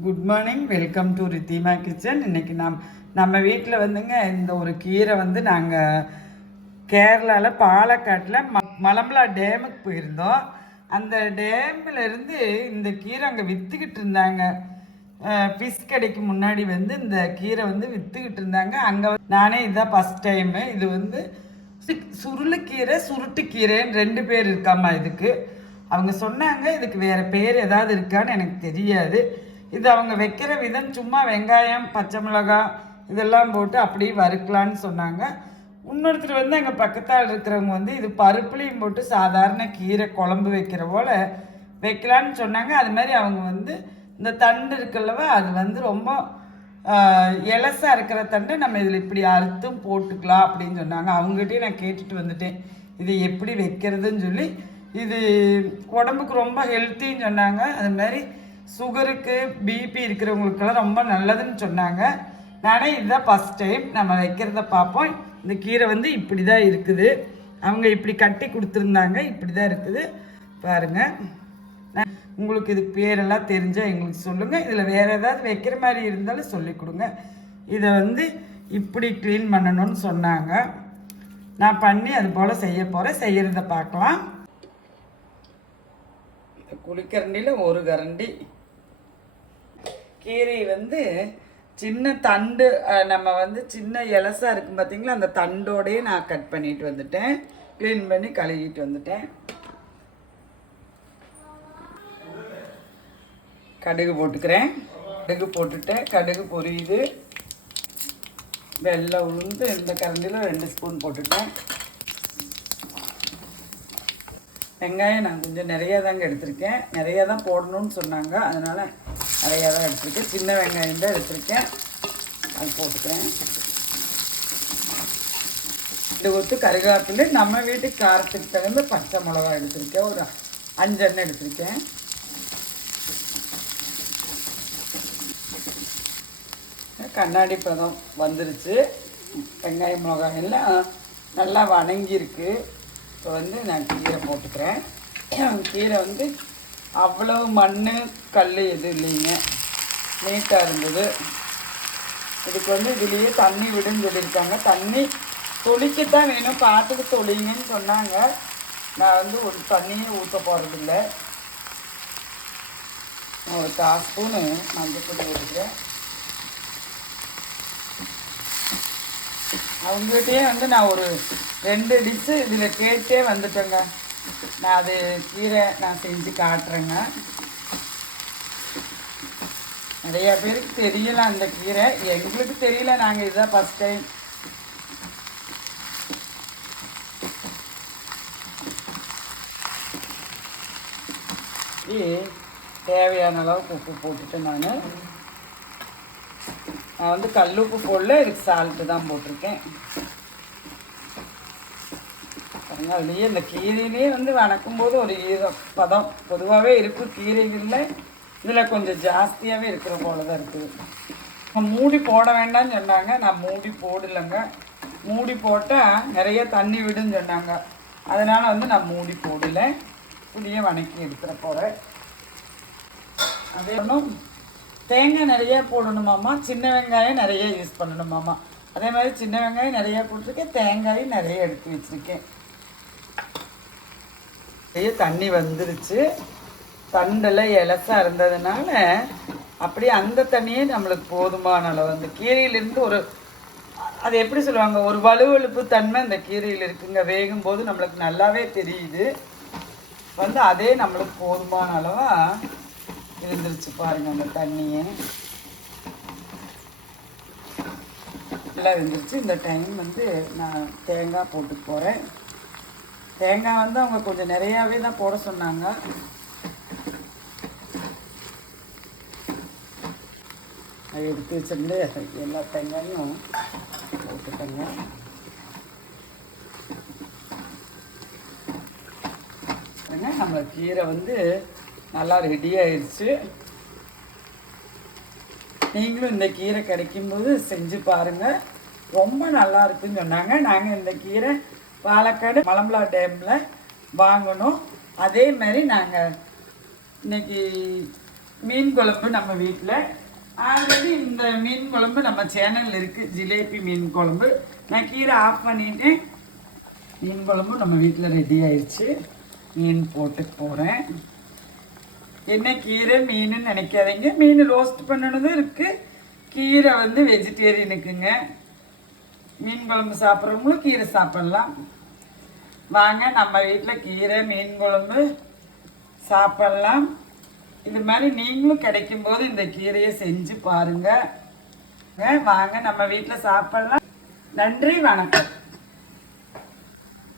Good morning, welcome to Ridhima kitchen. இன்றைக்கி நம்ம வீட்டில் வந்துங்க இந்த ஒரு கீரை வந்து நாங்கள் கேரளாவில் பாலக்காட்டில் மலம்பலா டேமுக்கு போயிருந்தோம். அந்த டேம்லேருந்து இந்த கீரை அங்கே விற்றுக்கிட்டு இருந்தாங்க. ஃபிஷ் கடைக்கு முன்னாடி வந்து இந்த கீரை வந்து விற்றுக்கிட்டு இருந்தாங்க. அங்கே நானே இதுதான் ஃபஸ்ட் டைமு. இது வந்து சுருளுக்கீரை சுருட்டுக்கீரைன்னு 2 பேர் இருக்காம்மா இதுக்கு. அவங்க சொன்னாங்க இதுக்கு வேறு பேர் ஏதாவது இருக்கான்னு எனக்கு தெரியாது. இது அவங்க வைக்கிற விதம் சும்மா வெங்காயம், பச்சை மிளகாய் இதெல்லாம் போட்டு அப்படியே வறுக்கலான்னு சொன்னாங்க. இன்னொருத்தர் வந்து அங்கே பக்கத்தால் இருக்கிறவங்க வந்து இது பருப்புலையும் போட்டு சாதாரண கீரை குழம்பு வைக்கிற போல் வைக்கலான்னு சொன்னாங்க. அது மாதிரி அவங்க வந்து இந்த தண்டு இருக்குல்லவா, அது வந்து ரொம்ப இலசாக இருக்கிற தண்டை நம்ம இதில் இப்படி அறுத்தும் போட்டுக்கலாம் அப்படின்னு சொன்னாங்க. அவங்ககிட்டயே நான் கேட்டுட்டு வந்துட்டேன் இது எப்படி வைக்கிறதுன்னு சொல்லி. இது உடம்புக்கு ரொம்ப ஹெல்த்தின்னு சொன்னாங்க. அது மாதிரி சுகருக்கு, பிபி இருக்கிறவங்களுக்கெல்லாம் ரொம்ப நல்லதுன்னு சொன்னாங்க. நானே இதுதான் ஃபஸ்ட் டைம் நம்ம வைக்கிறத பார்ப்போம். இந்த கீரை வந்து இப்படி தான் இருக்குது. அவங்க இப்படி கட்டி கொடுத்துருந்தாங்க. இப்படி தான் இருக்குது பாருங்கள். உங்களுக்கு இதுக்கு பேரெல்லாம் தெரிஞ்சால் எங்களுக்கு சொல்லுங்கள். இதில் வேறு ஏதாவது வைக்கிற மாதிரி இருந்தாலும் சொல்லி கொடுங்க. இதை வந்து இப்படி க்ளீன் பண்ணணும்னு சொன்னாங்க. நான் பண்ணி அது போல் செய்ய போகிறேன். செய்கிறத பார்க்கலாம். குளிக்கரண்டியில் ஒரு கரண்டி கீரை வந்து சின்ன தண்டு, நம்ம வந்து சின்ன இலசாக இருக்கும் பார்த்தீங்களா, அந்த தண்டோடையே நான் கட் பண்ணிட்டு வந்துட்டேன். க்ளீன் பண்ணி கழுவிட்டு வந்துட்டேன். கடுகு போட்டுக்கிறேன். கடுகு போட்டுட்டேன். கடுகு பொரியுது. வெள்ளை உளுந்து இந்த கரண்டியில் 2 ஸ்பூன் போட்டுட்டேன். வெங்காயம் நான் கொஞ்சம் நிறையா தாங்க எடுத்திருக்கேன். நிறையா தான் போடணும்னு சொன்னாங்க, அதனால் நிறையா தான் எடுத்திருக்கேன். சின்ன வெங்காயம் தான் எடுத்திருக்கேன், அது போட்டுக்கிறேன். 2 கொத்து கருவேப்பிலை, நம்ம வீட்டுக்கு காரத்துக்கு தகுந்த பச்சை மிளகா எடுத்திருக்கேன். ஒரு 5 எண்ணெய் எடுத்திருக்கேன். கண்ணாடி பதம் வந்துருச்சு. வெங்காயம் மிளகாய் எல்லாம் நல்லா வணங்கியிருக்கு. இப்போ வந்து நான் கீரை போட்டுக்கிறேன். கீரை வந்து அவ்வளவு மண் கல் எதுவும் இல்லைங்க, நீட்டாக இருந்தது. இதுக்கு வந்து இதுலேயே தண்ணி விடுன்னு சொல்லியிருக்காங்க. தண்ணி தொளிக்கத்தான் வேணும், பார்த்துட்டு தொளிங்கன்னு சொன்னாங்க. நான் வந்து ஒரு தண்ணியே ஊற்ற போகிறதில்ல. ஒரு 1/4 ஸ்பூனு மஞ்சள் பொடி போட்டுக்கிறேன். அவங்ககிட்டயே வந்து நான் ஒரு 2 டிஷ்ஷு இதில் கேட்டே வந்துட்டேங்க. நான் அது கீரை நான் செஞ்சு காட்டுறேங்க. நிறையா பேருக்கு தெரியல அந்த கீரை, எங்களுக்கு தெரியல. நாங்கள் இதுதான் ஃபஸ்ட் டைம். தேவையான அளவுக்கு உப்பு போட்டுட்டேன். நான் வந்து கல் உப்பு போடல, இதுக்கு சால்ட்டு தான் போட்டிருக்கேன். பாருங்க, அதுலேயே இந்த கீரையிலே வந்து வணக்கும்போது ஒரு ஈரப்பதம் பொதுவாகவே இருக்கும் கீரைகளில். இதில் கொஞ்சம் ஜாஸ்தியாகவே இருக்கிற போல தான் இருக்குது. மூடி போட வேண்டாம்னு சொன்னாங்க, நான் மூடி போடலைங்க. மூடி போட்டால் நிறைய தண்ணி விடுன்னு சொன்னாங்க, அதனால் வந்து நான் மூடி போடலை. புளியை வணக்கி எடுத்துகிற போகிறேன். அதே ஒன்றும் தேங்காய் நிறையா போடணுமாம்மா, சின்ன வெங்காயம் நிறைய யூஸ் பண்ணணுமாம்மா. அதே மாதிரி சின்ன வெங்காயம் நிறையா போட்டிருக்கேன், தேங்காயும் நிறைய எடுத்து வச்சுருக்கேன். நிறைய தண்ணி வந்துருச்சு. தண்டெல்லாம் இலசாக இருந்ததுனால அப்படியே அந்த தண்ணியே நம்மளுக்கு போதுமான அளவு. அந்த கீரையிலேருந்து ஒரு அது எப்படி சொல்லுவாங்க, ஒரு வலுவழுப்பு தன்மை அந்த கீரையில் இருக்குங்க. வேகும் போது நம்மளுக்கு நல்லாவே தெரியுது. வந்து அதே நம்மளுக்கு போதுமான அளவாக இருந்துருச்சு பாருங்கள். அந்த தண்ணியை நல்லா இருந்துருச்சு. இந்த டைம் வந்து நான் தேங்காய் போட்டு போகிறேன். தேங்காய் வந்து அவங்க கொஞ்சம் நிறையாவே தான் போட சொன்னாங்க. அதை எடுத்து வச்சிருந்து எல்லா தேங்காயும் போட்டுட்டேங்க. நம்மளை கீரை வந்து நல்லா ரெடி ஆயிடுச்சு. நீங்களும் இந்த கீரை கிடைக்கும்போது செஞ்சு பாருங்கள், ரொம்ப நல்லா இருக்குன்னு சொன்னாங்க. நாங்கள் இந்த கீரை பாலக்காடு மலம்பலா டேமில் வாங்கணும். அதே மாதிரி நாங்கள் இன்றைக்கி மீன் குழம்பு நம்ம வீட்டில் ஆல்ரெடி இந்த மீன் குழம்பு நம்ம சேனலில் இருக்குது. ஜிலேபி மீன் குழம்பு. நான் கீரை ஆஃப் பண்ணிட்டேன். மீன் குழம்பு நம்ம வீட்டில் ரெடி ஆயிடுச்சு. மீன் போட்டு போகிறேன். என்ன கீரை மீன் நினைக்காதீங்க, மீன் ரோஸ்ட் பண்ணனதும் இருக்குது. கீரை வந்து வெஜிடேரியனுக்குங்க. மீன் குழம்பு சாப்பிட்றவங்களும் கீரை சாப்பிட்லாம். வாங்க நம்ம வீட்டில் கீரை மீன் குழம்பு சாப்பிட்லாம். இது மாதிரி நீங்களும் கிடைக்கும் போது இந்த கீரையை செஞ்சு பாருங்க. வாங்க நம்ம வீட்டில் சாப்பிட்லாம். நன்றி, வணக்கம்.